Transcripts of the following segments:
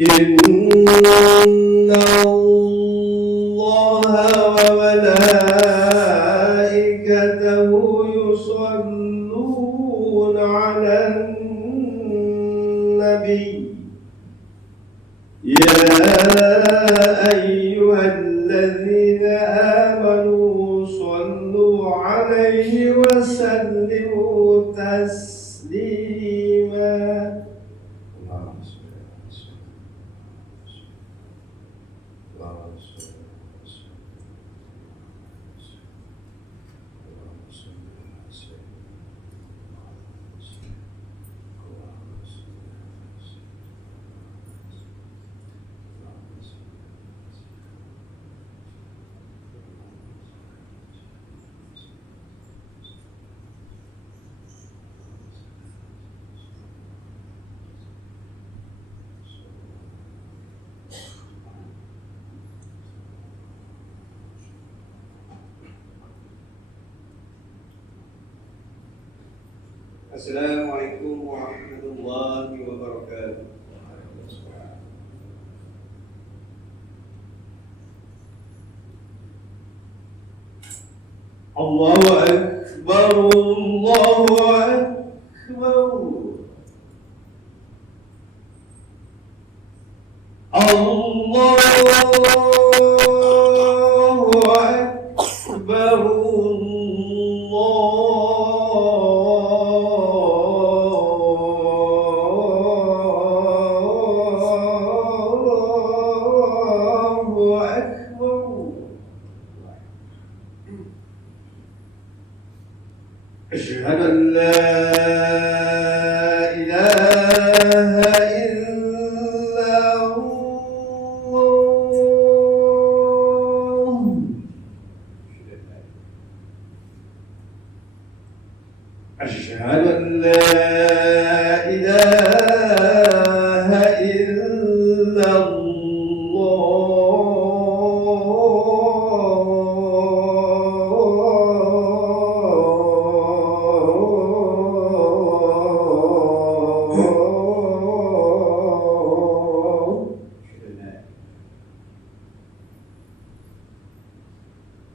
إن الله وملائكته يصلون على النبي يا أيها الذين آمنوا صلوا عليه وسلموا تسليما. Assalamualaikum warahmatullahi wabarakatuh. Allahu Akbar, Allahu Akbar. Allahu Akbar, Allahu Akbar. Asyhadu an la ilaha أشهد أن لا إله إلا الله.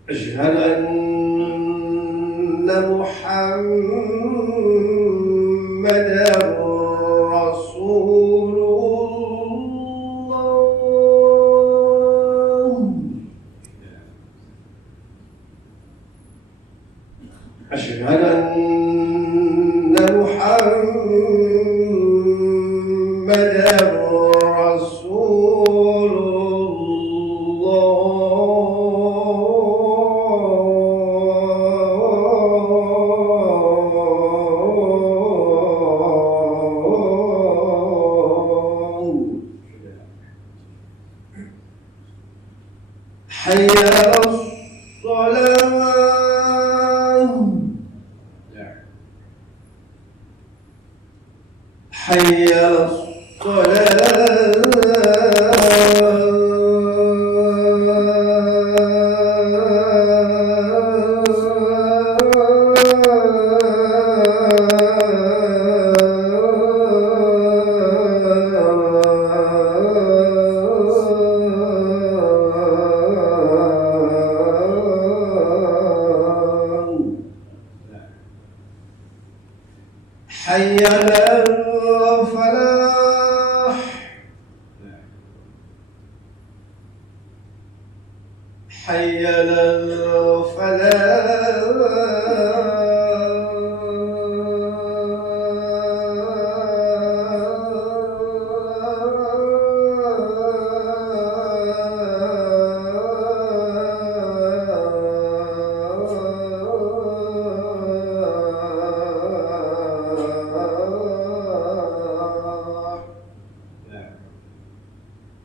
أشهد أن محمدا رسول الله. أشهد أن محمدا رسول حي على الصلاة. حي على حي على الفلاح. حي على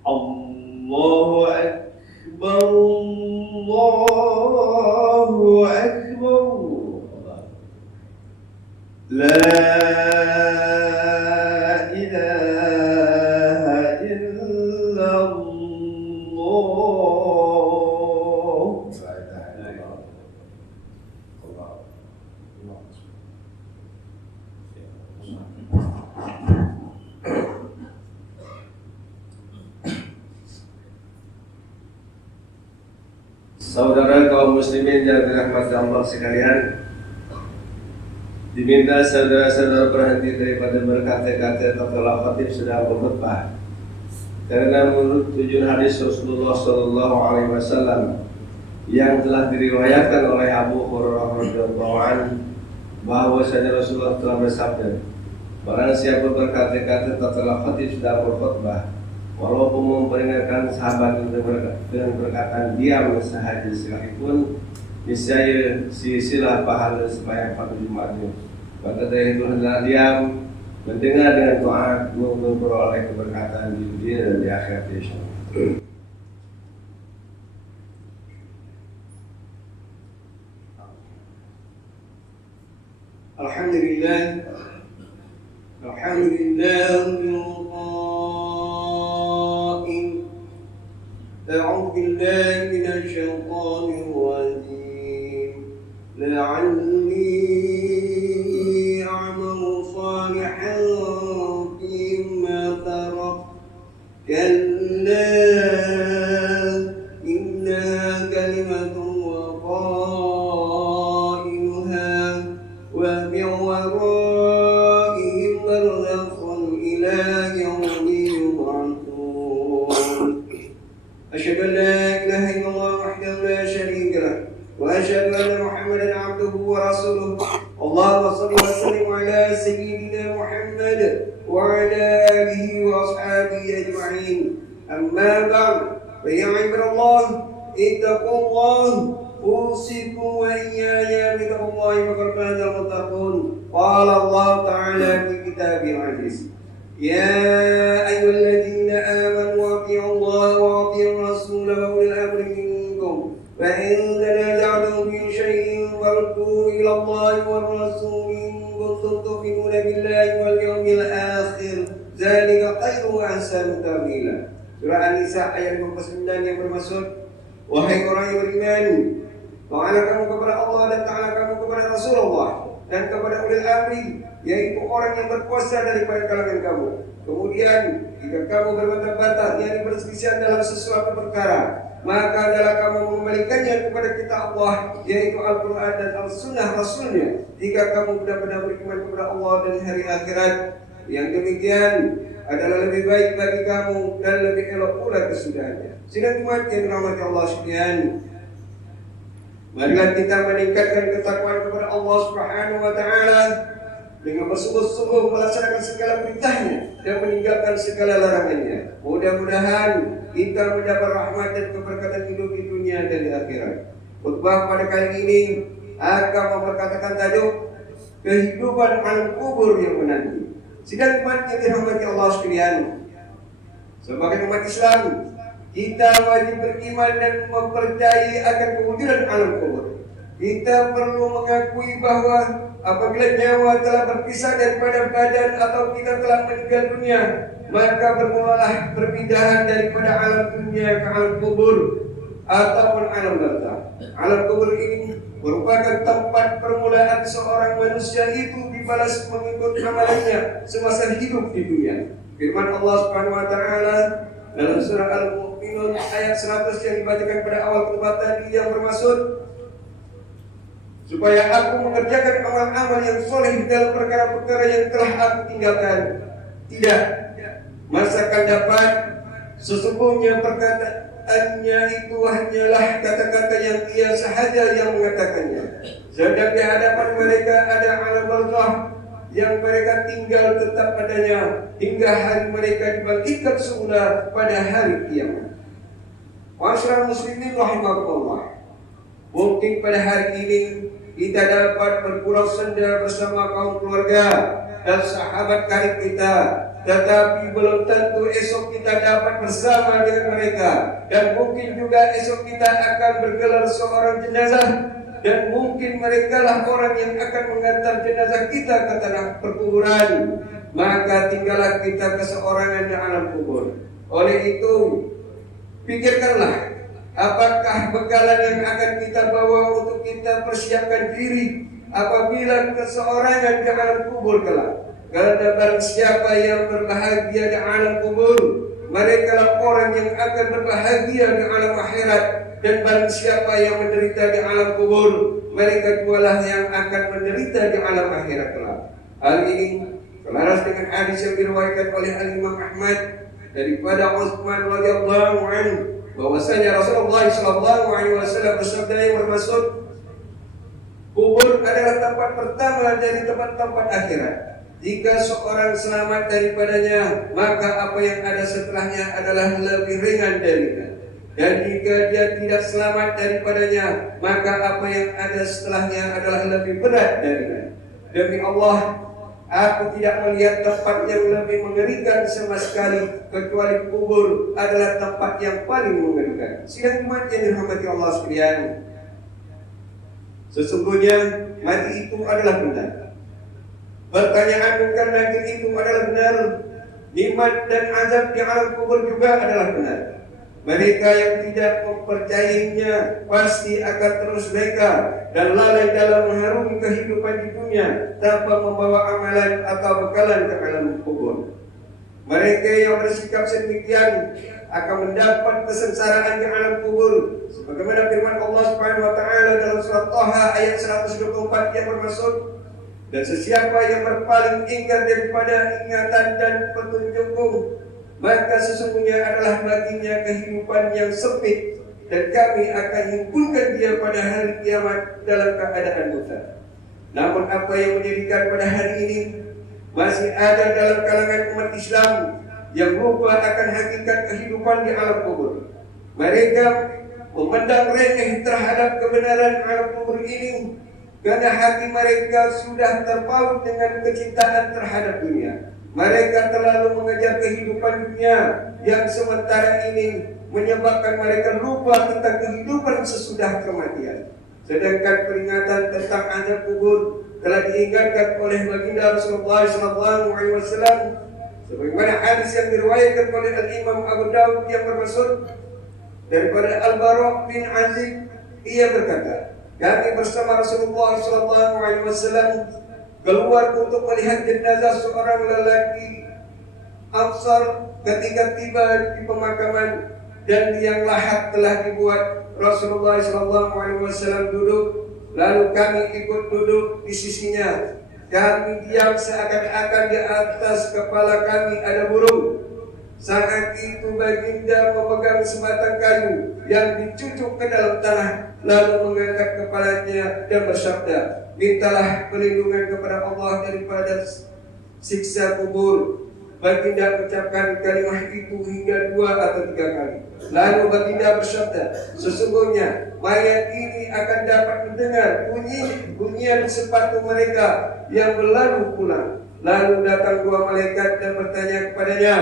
الله أكبر، الله أكبر. لا إله إلا الله. Saudara kaum muslimin yang dirahmati Allah sekalian, diminta saudara-saudara berhenti daripada berkata-kata tatkala khatib sedang berkhutbah. Karena menurut tujuan hadis Rasulullah sallallahu alaihi wasallam yang telah diriwayatkan oleh Abu Hurairah radhiyallahu anhu bahwasanya Rasulullah telah bersabda, barang siapa berkata-kata tatkala khatib sedang berkhutbah, walaupun memperingatkan sahabat dengan perkataan diam sahaja sekalipun, niscaya silsilah pahala sebanyak 4 Jumatnya. Maka dari itu hendaklah diam, mendengar dengan taat, memperoleh keberkatan di dunia dan di akhirat insyaallah. Alhamdulillah, أعوذ بالله من الشيطان الرجيم لعلي أعمل صالحا فيما ترك كلا إنها كلمة وقائلها ومن ورائهم برزخ إلى يوم أشهد أن لا إله إلا الله وحده لا شريك له وأشهد أن محمدا عبده ورسوله. اللهم صل وسلم على سيدنا محمد وعلى آله وأصحابه أجمعين. أما بعد فيا عباد الله اتقوا الله أوصيكم وإياي بتقوى الله فقد فاز المتقون. قال الله تعالى في كتابه العزيز يا أيها الذين آمنوا أطيعوا الله وأطيعوا الرسول وأولي الأمر منكم فإن تنازعتم في شيء فردوه إلى الله والرسول إن كنتم تؤمنون بالله واليوم الآخر ذلك خير وأحسن تأويلا. Surah An-Nisa ayat 29 yang bermaksud, wahai orang yang beriman, taatlah kamu kepada Allah dan taatlah kamu kepada Rasulullah dan kepada ulil amri, yaitu orang yang berkuasa daripada kalangan kamu. Kemudian jika kamu berbantah-bantah yakni perselisihan dalam sesuatu perkara, maka adalah kamu mengembalikannya kepada kitab Allah, yaitu Al-Quran dan Al-Sunnah Rasulnya, jika kamu benar-benar beriman kepada Allah dan hari akhirat. Yang demikian adalah lebih baik bagi kamu dan lebih elok pula kesudahannya. Sidang umat yang dirahmati Allah sekalian, marilah kita meningkatkan ketakwaan kepada Allah Subhanahu wa taala dengan bersungguh-sungguh melaksanakan segala perintahnya dan meninggalkan segala larangannya. Mudah-mudahan kita mendapat rahmat dan keberkatan hidup di dunia dan di akhirat. Khutbah pada kali ini akan memperkatakan tajuk kehidupan alam kubur yang menanti. Sidang umat yang dirahmati Allah sekalian, sebagai umat Islam, kita wajib beriman dan mempercayai akan kewujudan alam kubur. Kita perlu mengakui bahwa apabila nyawa telah berpisah daripada badan atau kita telah meninggal dunia, maka bermulalah perpindahan daripada alam dunia ke alam kubur ataupun alam barzakh. Alam kubur ini merupakan tempat permulaan seorang manusia itu dibalas mengikut amalannya semasa hidup di dunia. Firman Allah Subhanahu wa taala dalam surah Al-Mu'minun ayat 100 yang dibacakan pada awal khutbah tadi yang bermaksud, supaya aku mengerjakan amal-amal yang soleh dalam perkara-perkara yang telah aku tinggalkan. Tidak, masa akan dapat sesungguhnya perkataannya itu hanyalah kata-kata yang ia sahaja yang mengatakannya. Sedang di hadapan mereka ada alam barzakh yang mereka tinggal tetap padanya hingga hari mereka dibangkitkan semula pada hari kiamat. Masyarakat muslimin rahimakumullah, mungkin pada hari ini kita dapat berpurau senda bersama kaum keluarga dan sahabat karib kita, tetapi belum tentu esok kita dapat bersama dengan mereka, dan mungkin juga esok kita akan bergelar seorang jenazah, dan mungkin mereka lah orang yang akan mengantar jenazah kita ke tanah perkuburan. Maka tinggallah kita keseorangan di alam kubur. Oleh itu, pikirkanlah, apakah bekalan yang akan kita bawa untuk kita persiapkan diri apabila keseorangan di alam kubur kelak. Karena barang siapa yang berbahagia di alam kubur, mereka lah orang yang akan berbahagia di alam akhirat. Dan barang siapa yang menderita di alam kubur, mereka jualah yang akan menderita di alam akhirat kelak. Hal ini selaras dengan hadis yang diriwayatkan oleh Imam Ahmad daripada Utsman radhiyallahu anhu bahwasanya Rasulullah sallallahu alaihi wasallam bersabda yang bermaksud kubur adalah tempat pertama dari tempat-tempat akhirat. Jika seorang selamat daripadanya, maka apa yang ada setelahnya adalah lebih ringan darinya. Dan jika dia tidak selamat daripadanya, maka apa yang ada setelahnya adalah lebih berat darinya. Demi Allah, aku tidak melihat tempat yang lebih mengerikan sama sekali kecuali kubur adalah tempat yang paling mengerikan. Sidang umat yang dirahmati Allah sekalian, sesungguhnya mati itu adalah benar. Pertanyaan bukan nakir itu adalah benar. Nikmat dan azab di alam kubur juga adalah benar. Mereka yang tidak mempercayainya pasti akan terus reka dan lalai dalam mengharungi kehidupan di dunia tanpa membawa amalan atau bekalan ke alam kubur. Mereka yang bersikap sedemikian akan mendapat kesengsaraan di alam kubur, sebagaimana firman Allah Subhanahu wa taala dalam surat Thaha ayat 124 yang bermaksud, dan sesiapa yang berpaling ingat daripada ingatan dan petunjukku, maka sesungguhnya adalah baginya kehidupan yang sempit, dan kami akan himpunkan dia pada hari kiamat dalam keadaan buta. Namun apa yang menjadikan pada hari ini masih ada dalam kalangan umat Islam yang lupa akan hakikat kehidupan di alam kubur. Mereka memandang remeh terhadap kebenaran alam kubur ini karena hati mereka sudah terpaut dengan kecintaan terhadap dunia. Mereka terlalu mengejar kehidupan dunia yang sementara ini menyebabkan mereka lupa tentang kehidupan sesudah kematian. Sedangkan peringatan tentang azab kubur telah diingatkan oleh baginda Rasulullah SAW, sebagaimana hadis yang diriwayatkan oleh Imam Abu Dawud yang bermaksud daripada Al-Bara' bin Azib, ia berkata, kami bersama Rasulullah SAW keluar untuk melihat jenazah seorang lelaki Ansar ketika tiba di pemakaman dan liang lahat telah dibuat. Rasulullah SAW duduk, lalu kami ikut duduk di sisinya. Kami diam seakan-akan di atas kepala kami ada burung. Saat itu baginda memegang sebatang kayu yang dicucuk ke dalam tanah, lalu mengangkat kepalanya dan bersabda, mintalah perlindungan kepada Allah daripada siksa kubur. Baginda mengucapkan kalimat itu hingga 2 atau 3 kali. Lalu baginda bersabda, sesungguhnya mayat ini akan dapat mendengar bunyian sepatu mereka yang berlalu pulang. Lalu datang 2 malaikat dan bertanya kepadanya,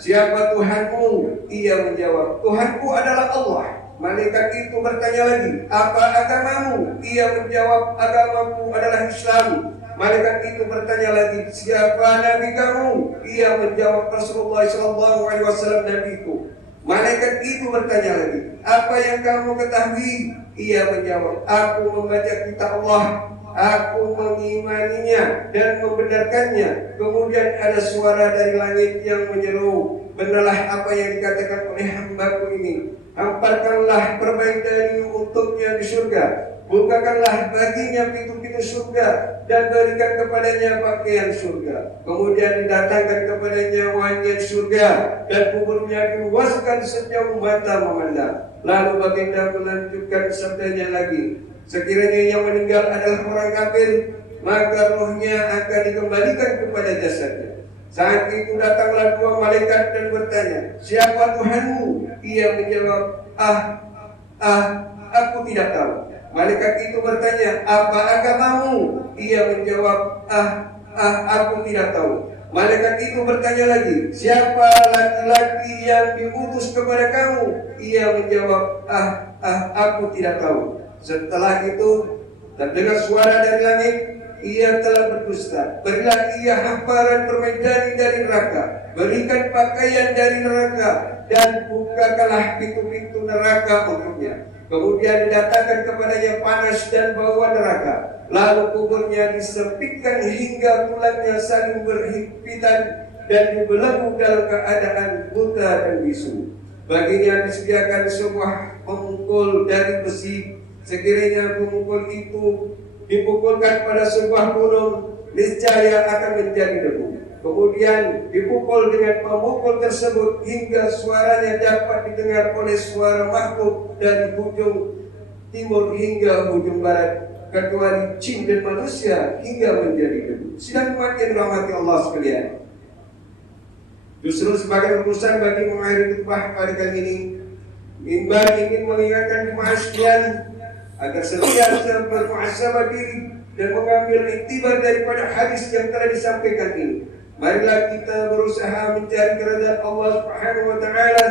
siapa Tuhanmu? Ia menjawab, Tuhanku adalah Allah. Malaikat itu bertanya lagi, apa agamamu? Ia menjawab, agamaku adalah Islam. Malaikat itu bertanya lagi, siapa nabi kamu? Ia menjawab, Rasulullah SAW nabiku. Malaikat itu bertanya lagi, apa yang kamu ketahui? Ia menjawab, aku membaca kitab Allah, aku mengimaninya dan membenarkannya. Kemudian ada suara dari langit yang menyeru, benarlah apa yang dikatakan oleh hambaku ini. Hamparkanlah perbaiki untuknya di surga, bukakanlah baginya pintu-pintu surga dan berikan kepadanya pakaian surga. Kemudian didatangkan kepadanya wangian surga dan kuburnya diluaskan sejauh mata memandang. Lalu baginda melanjutkan sabdanya lagi, sekiranya yang meninggal adalah orang kafir, maka rohnya akan dikembalikan kepada jasadnya. Saat itu datanglah 2 malaikat dan bertanya, siapa Tuhanmu? Ia menjawab, aku tidak tahu. Malaikat itu bertanya, apa agamamu? Ia menjawab, aku tidak tahu. Malaikat itu bertanya lagi, siapa laki-laki yang diutus kepada kamu? Ia menjawab, aku tidak tahu. Setelah itu terdengar suara dari langit, ia telah berdusta. Berilah ia hamparan permaidani dari neraka, berikan pakaian dari neraka, dan bukakanlah pintu-pintu neraka untuknya. Kemudian didatangkan kepadanya panas dan bauan neraka. Lalu kuburnya disempitkan hingga tulangnya saling berhimpitan dan dibelenggu dalam keadaan buta dan bisu. Baginya disediakan sebuah pemukul dari besi. Sekiranya pemukul itu dipukulkan pada sebuah gunung, niscaya akan menjadi debu. Kemudian dipukul dengan pemukul tersebut hingga suaranya dapat didengar oleh suara makhluk dari ujung timur hingga ujung barat, kecuali jin dan manusia hingga menjadi debu. Sidang umat yang dirahmati Allah sekalian, justru sebagai urusan bagi mengakhiri khutbah pada kali ini, mimbar ingin mengingatkan jemaah sekalian agar senantiasa bermuhasabah diri dan mengambil iktibar daripada hadis yang telah disampaikan ini. Marilah kita berusaha mencari keridhaan Allah Subhanahu wa taala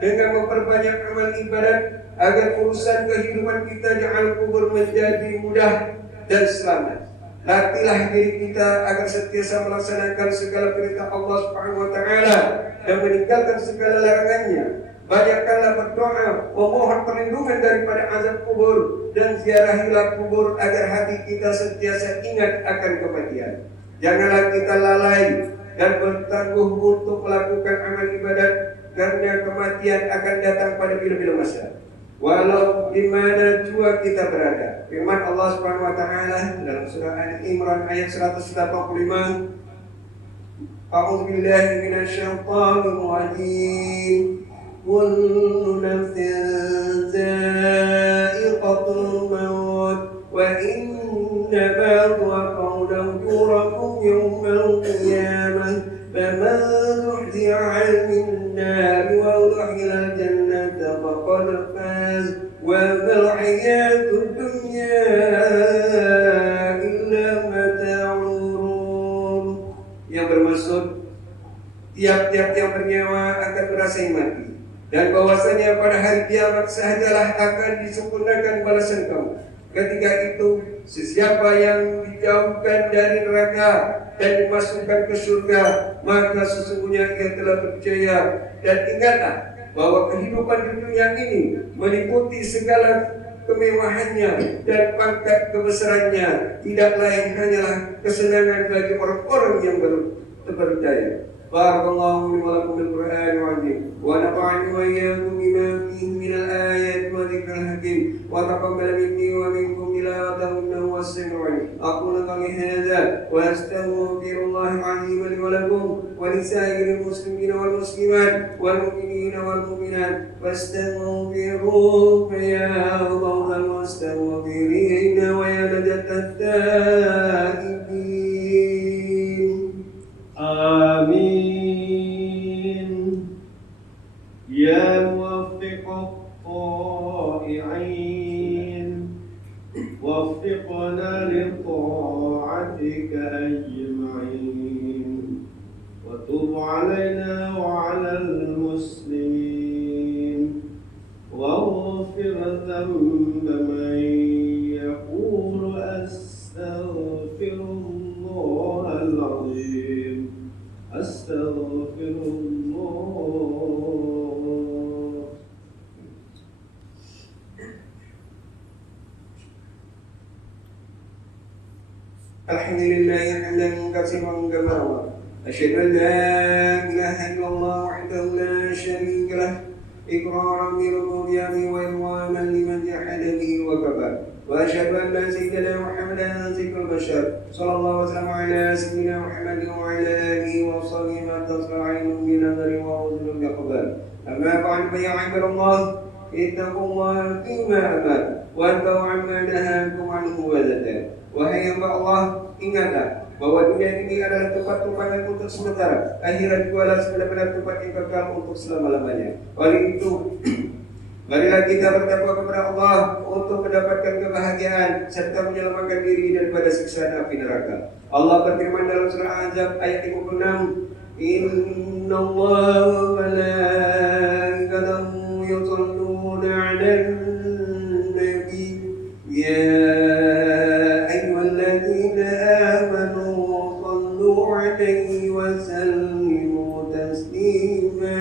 dengan memperbanyak amal ibadat agar urusan kehidupan kita di alam kubur menjadi mudah dan selamat. Latihlah diri kita agar sentiasa melaksanakan segala perintah Allah Subhanahu wa taala dan meninggalkan segala larangannya. Banyakkanlah berdoa, memohon perlindungan daripada azab kubur, dan ziarahilah kubur agar hati kita sentiasa ingat akan kematian. Janganlah kita lalai dan bertangguh untuk melakukan amal ibadat, karena kematian akan datang pada bila-bila masa. Walau di mana jua kita berada. Firman Allah Subhanahu wa taala dalam surah Al-Imran ayat 185. A'udzu billahi minasyaitonir rajim. Kullu nafsin dha'iqatul maut wa innama tuwaffawna ujurakum yawmal qiyamah faman zuhziha 'anil nari wa udkhila al-jannata faqad faz wa mal hayatud dunya illa mata'ul ghurur. Yang bermaksud tiap-tiap yang bernyawa akan berasain mati, dan bahwasanya pada hari kiamat sahajalah akan disempurnakan balasan kamu. Ketika itu, sesiapa yang dijauhkan dari neraka dan dimasukkan ke surga, maka sesungguhnya ia telah percaya. Dan ingatlah bahwa kehidupan di dunia ini meliputi segala kemewahannya dan pangkat kebesarannya, tidak lain hanyalah kesenangan bagi orang-orang yang berpercaya. Barakallahu li wa lakum bil Qur'anil azim wa nafa'ani wa iyyakum bima fihi min al-ayati wa dzikril hakim wa taqabbal minni wa minkum tilawatahu innahu was-sami'ul 'alim. Aqulu qawli hadza wa astaghfirullahal azim li wa lakum wa li sa'iril muslimina wal muslimat wal mu'minina wal mu'minat fastaghfiruhu ya Allahal mustaghfirin wa ya najat taibin. Amin. Ya muwaffiqat ta'i'in waffiqna li ta'atika ajma'in wa tub 'alaina wa 'alal muslimin waghfir dhanba man yaqulu astaghfirullahal 'azim. Astaghfirullah. Alhamdulillah hamdan katsiran kama asyhadu an la ilaha illallah wahdahu la syarika lah iqraran bi rububiyyati wa irwaman liman jahada bihi wa kafara. Wa asyhadu anna sayyidina Muhammadan sayyidul bashar sallallahu alaihi wasallam ala sayyidina Muhammadin wa ala alihi wa sahbihi wa tasra'inu bi nadari wa uzul biqbal. Amma ba'd fa ya ibadallah ittaqullaha fima amar wa ta'u amma nahakum anhu wa zakat. Wahai hamba Allah, ingatlah bahwa dunia ini adalah tempat tumpangan untuk sementara. Akhirat jualah sebenar-benar tempat yang kekal untuk selama-lamanya. Oleh itu, marilah kita bertakwa kepada Allah untuk mendapatkan kebahagiaan serta menyelamatkan diri daripada siksaan api neraka. Allah berfirman dalam surah Ahzab ayat 56, Inna Allah wa malaikatahu yusalluna 'alan nabi ya ayyuhalladzina amanu sallu 'alaihi wa sallimu taslima.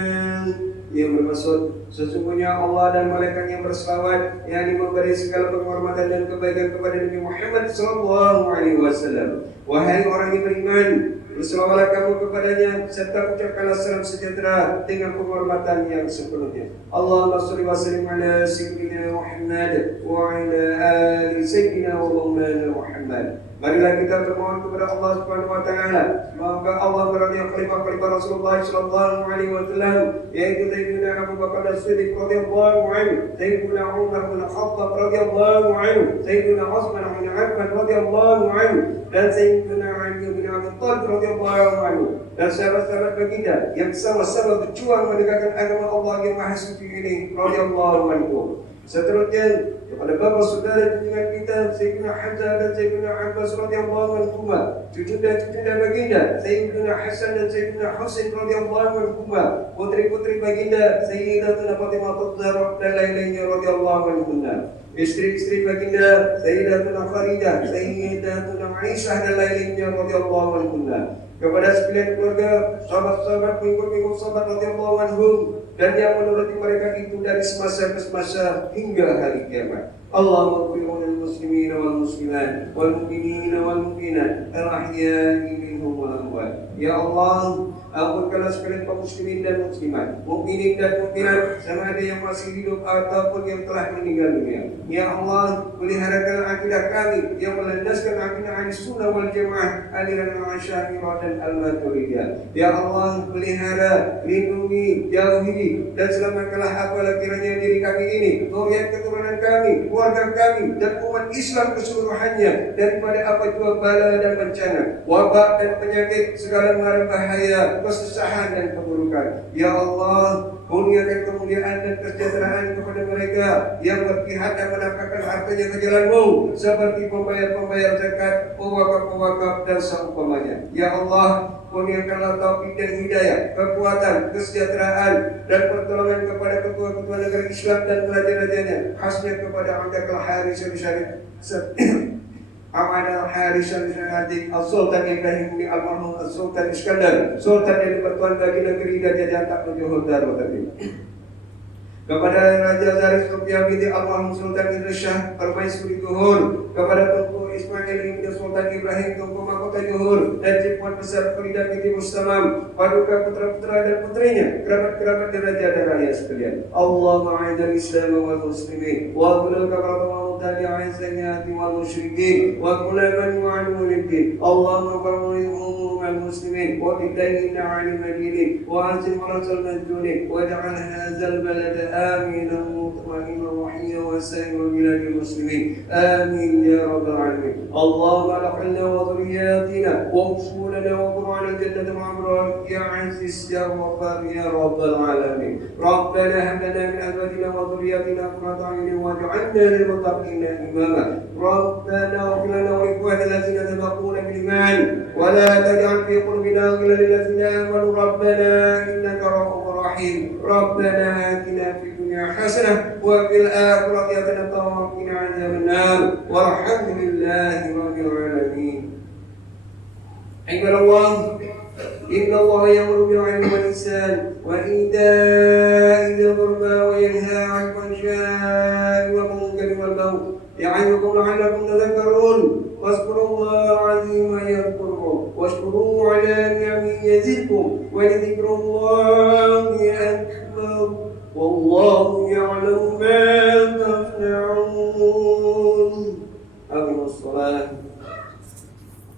Yang bermaksud Sesungguhnya Allah dan malaikatnya berselawat yang memberi segala penghormatan dan kebaikan kepada Nabi Muhammad sallallahu alaihi wasallam. Wahai orang yang beriman, berselawatlah kamu kepadanya serta ucapkanlah salam sejahtera dengan penghormatan yang sepenuhnya. Allahumma shalli wa sallim ala sayyidina Muhammad wa ala ali sayyidina wa maulana Muhammad. Marilah kita bermohon kepada Allah Subhanahu wa taala, semoga Allah meridai khalifah Rasulullah sallallahu alaihi wasallam, yaitu Sayyidina Abu Bakar As-Siddiq radhiyallahu anhu, Sayyidina Umar bin Khattab radhiyallahu anhu, Sayyidina Utsman bin Affan radhiyallahu anhu, dan Sayyidina Ali bin Abi Thalib radhiyallahu anhu, dan sahabat-sahabat baginda yang sama-sama berjuang menegakkan agama Allah yang maha suci ini radhiyallahu anhu. Seterusnya kepada bapa saudara junjungan kita Sayyidina Hamzah dan Sayyidina Abbas radhiyallahu anhum, cucu dan baginda Sayyidina Hasan dan Sayyidina Husain radhiyallahu anhum, putri-putri baginda Sayyidatuna Fatimah az-Zahra dan lain-lainnya radhiyallahu anhum, istri-istri baginda Sayyidatuna Khadiijah, Sayyidatuna Aisyah dan lain-lainnya radhiyallahu anhum, kepada sekalian keluarga, sahabat-sahabat, pengikut-pengikut sahabat radhiyallahu anhum, dan yang menuruti mereka itu dari semasa ke semasa hingga hari kiamat. Allahumma ighfir lil muslimina wal muslimat wal mu'minina wal mu'minat al-ahya'i minhum wal amwat. Ya Allah, ampunkanlah sekalian kaum muslimin dan muslimat, mukminin dan mukminat, sama ada yang masih hidup ataupun yang telah meninggal dunia. Ya Allah, peliharakanlah akidah kami yang melandaskan akidah Ahlussunnah wal Jamaah, aliran Asy'ariyah dan Al-Maturidiyah. Ya Allah, pelihara, lindungi, jauhi dan selamatkanlah apalah kiranya diri kami ini, zuriat keturunan kami, keluarga kami dan umat Islam keseluruhannya daripada apa jua bala dan bencana, wabak dan penyakit, segala mara bahaya, kesusahan dan keburukan. Ya Allah, kurniakan kemuliaan dan kesejahteraan kepada mereka yang berpihak dan menafkahkan hartanya ke jalan-Mu, seperti pembayar-pembayar zakat, pewakaf-pewakaf dan seumpamanya. Ya Allah, kurniakanlah taufik dan hidayah, kekuatan, kesejahteraan dan pertolongan kepada ketua-ketua negara Islam dan raja-rajanya, khasnya kepada Amir al-Haris al-Syarif Ahmad al-Haris al-Syarif, Sultan Ibrahim bin Al-Marhum, Sultan Iskandar, Sultan yang bertuan bagi negeri dan jajahan Johor Darul Tadi. Kepada Raja Zarif Rupiah binti Al-Marhum Sultan Idris Shah Permaisuri Johor, kepada Tunku Ismail bin Sultan Ibrahim Tunku Mahkota Johor, dan Cipuan Besar Faridah binti Mustamam, paduka putra-putra dan putrinya, kerabat-kerabat dan raja dan rakyat sekalian. Allahumma a'idal Islam wal muslimin wa qulil kafarata wa mubtadi'in sayyiati wal musyrikin wa qulaman wa'al-mulkin. Allahumma qarrib umumul muslimin wa bidayina 'alim madinin wa anzil marasal majdunin wa ja'al hadzal balada آمنا مطمئنا رحيا وسائر بلاد المسلمين آمين يا رب العالمين. اللهم ادخلنا وذرياتنا واغفرنا وقرعنا الجنة مع أبرار يا عزيز يا غفار يا رب العالمين. ربنا هب لنا من أزواجنا وذرياتنا قرة أعين واجعلنا للمتقين إماما. ربنا اغفر لنا ولإخواننا الذين سبقونا بالإيمان ولا تجعل في قلوبنا غلا للذين آمنوا ربنا إنك رؤوف رحيم. ربنا آتنا في الدنيا حسنة وفي الآخرة حسنة وقنا عذاب النار والحمد لله رب العالمين. عباد الله، إن الله يأمر بالعدل والإحسان وإيتاء ذي القربى وينهى عن الفحشاء والمنكر والبغي يعظكم لعلكم تذكرون. واذكروا الله العظيم يذكركم واشكروه على نعمه يزدكم ولذكر الله أكبر والله يعلم ما